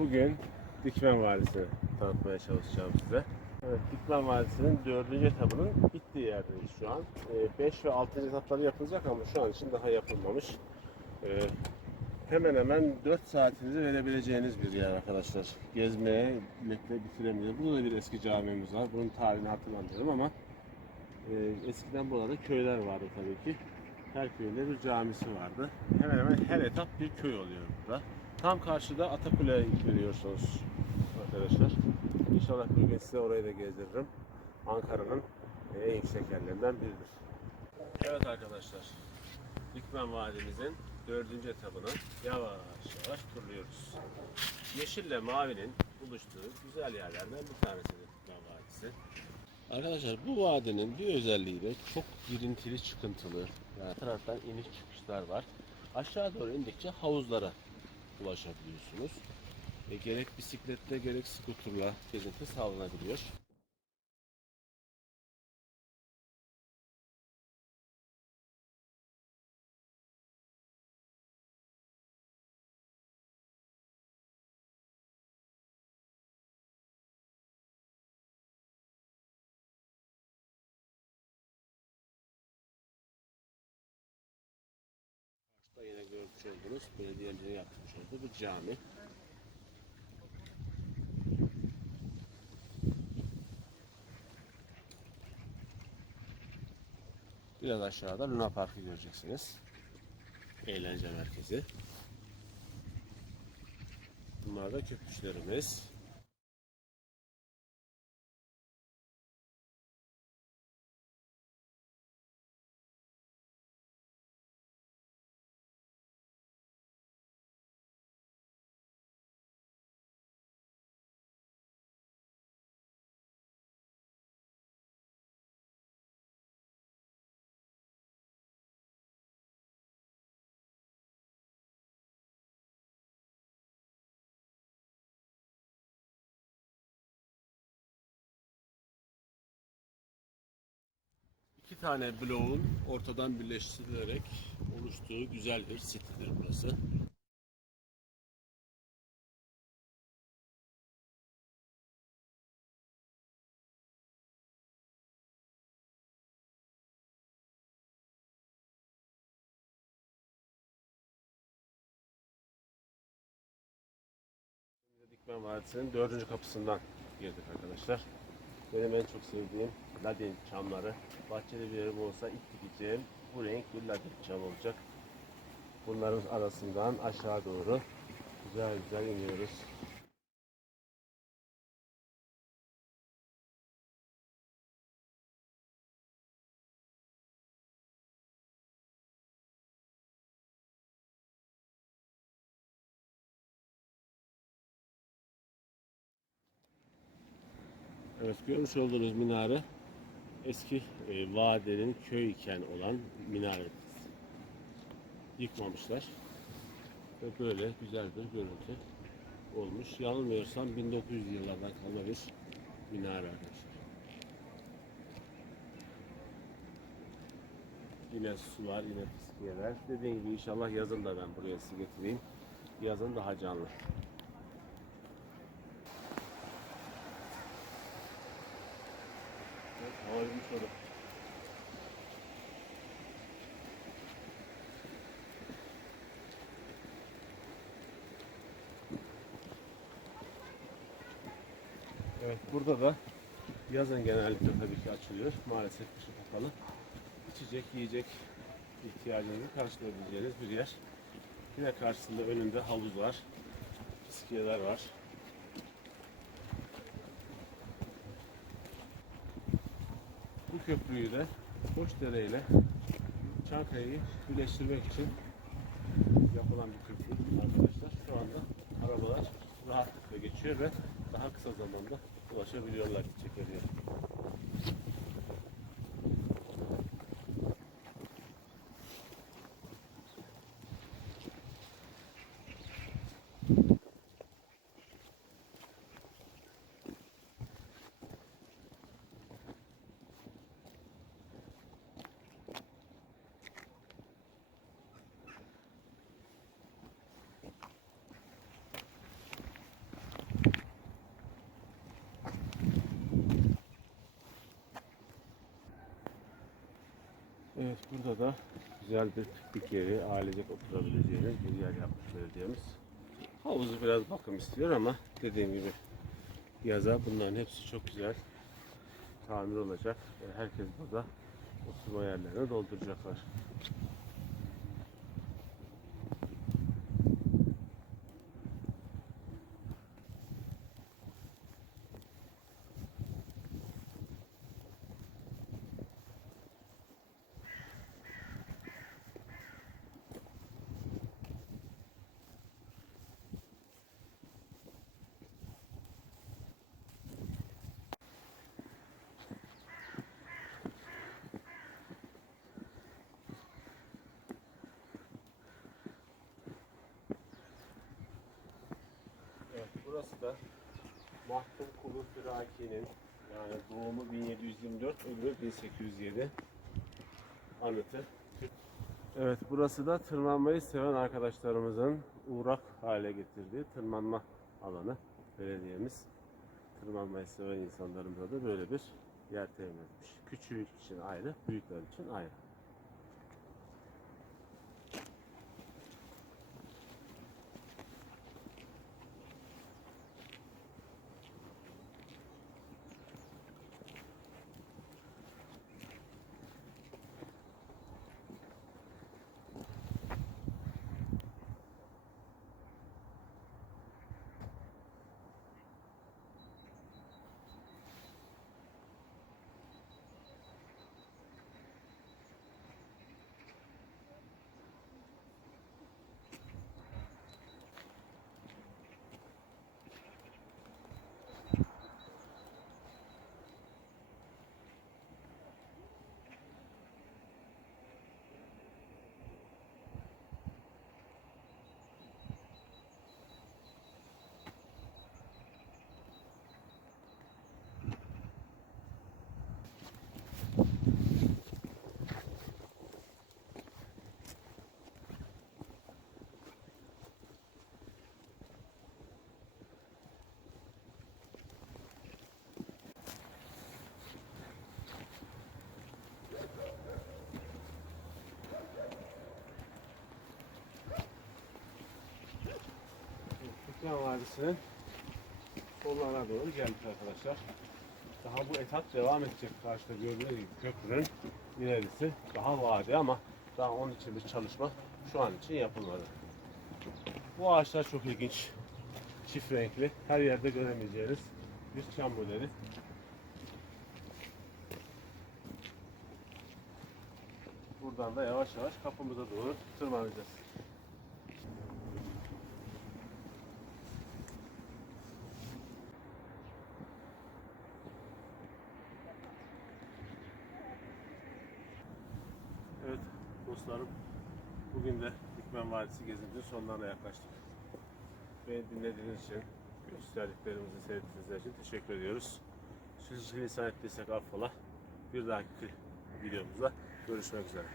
Bugün Dikmen Vadisi'ni tanıtmaya çalışacağım size. Evet, Dikmen Vadisi'nin dördüncü etabının bittiği yerdeyiz şu an. 5 ve 6. etapları yapılacak ama şu an için daha yapılmamış. Ee, hemen hemen 4 saatinizi verebileceğiniz bir yer arkadaşlar. Gezmeye birlikte bitiremeyiz. Burada da bir eski camimiz var. Bunun tarihini hatırlamıyorum ama e, eskiden burada köyler vardı tabii ki. Her köyde bir camisi vardı. Hemen hemen her etap bir köy oluyor burada. Tam karşıda Atakule görüyorsunuz arkadaşlar. İnşallah bir gün size orayı da gezdiririm. Ankara'nın en yüksek yerlerinden biridir. Evet arkadaşlar. Dikmen Vadimizin dördüncü etabını yavaş yavaş turluyoruz. Yeşille mavinin buluştuğu güzel yerlerden bir tanesidir Dikmen Vadisi. Arkadaşlar bu vadinin bir özelliği de çok girintili çıkıntılı. Yani taraftan iniş çıkışlar var. Aşağı doğru indikçe havuzlara ulaşabiliyorsunuz. E, gerek bisikletle gerek skuterla gezinti sağlanabiliyor. Yine görmüş olduğunuz belediyelerin yapmış olduğu bir cami. Biraz aşağıda Luna Park'ı göreceksiniz. Eğlence merkezi. Bunlar da köpüşlerimiz. İki tane bloğun ortadan birleştirilerek oluştuğu güzel bir sitedir burası. Dikmen Vadisi'nin dördüncü kapısından girdik arkadaşlar. Benim en çok sevdiğim ladin çamları. Bahçede bir yerim olsa ilk dikeceğim bu renk bir ladin çam olacak. Bunların arasından aşağı doğru güzel güzel iniyoruz. Evet görmüş olduğunuz minare eski e, vadenin köy iken olan minare. Yıkmamışlar. Ve böyle güzel bir görüntü olmuş. Yanılmıyorsam 1900 yıllardan kalma bir minare arkadaşlar. Yine su var, yine fiskiyeler. Dediğim gibi inşallah yazın da ben buraya sizi getireyim. Yazın daha canlı. Evet, soru. Evet, burada da yazın genellikle tabii ki açılıyor. Maalesef kışı kapalı. İçecek, yiyecek ihtiyacınızı karşılayabileceğiniz bir yer. Yine karşısında önünde havuz var. Fiskiyeler var. köprüyü de Koçdere ile Çankaya'yı birleştirmek için yapılan bir köprü arkadaşlar. Şu anda arabalar rahatlıkla geçiyor ve daha kısa zamanda ulaşabiliyorlar gidecekleri yere. Güzel bir piknik yeri, ailecek oturabileceğiniz bir yer yapmış belediyemiz. Havuzu biraz bakım istiyor ama dediğim gibi yaza bunların hepsi çok güzel tamir olacak. Herkes burada oturma yerlerini dolduracaklar. Evet, burası da Mahkum Kulu Firaki'nin yani doğumu 1724, ölümü 1807 anıtı. Evet, burası da tırmanmayı seven arkadaşlarımızın uğrak hale getirdiği tırmanma alanı belediyemiz. Tırmanmayı seven insanlarımıza da böyle bir yer temin etmiş. Küçük için ayrı, büyükler için ayrı. Türkmen Vadisi'nin sonlarına doğru geldik arkadaşlar. Daha bu etap devam edecek karşıda gördüğünüz gibi köprünün ilerisi daha vadi ama daha onun için bir çalışma şu an için yapılmadı. Bu ağaçlar çok ilginç. Çift renkli. Her yerde göremeyeceğiniz bir çam modeli. Buradan da yavaş yavaş kapımıza doğru tırmanacağız. Evet dostlarım, bugün de Hikmen Vadisi gezintisinin sonlarına yaklaştık. Beni dinlediğiniz için, gösterdiklerimizi seyrettiğiniz için teşekkür ediyoruz. Sürçülisan ettiysek affola. Bir dahaki videomuzda görüşmek üzere.